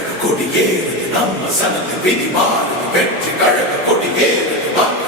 கழக கொடியேறு நம்ம சனத்து விதி மாறு வெற்றி கழக கொடியேறு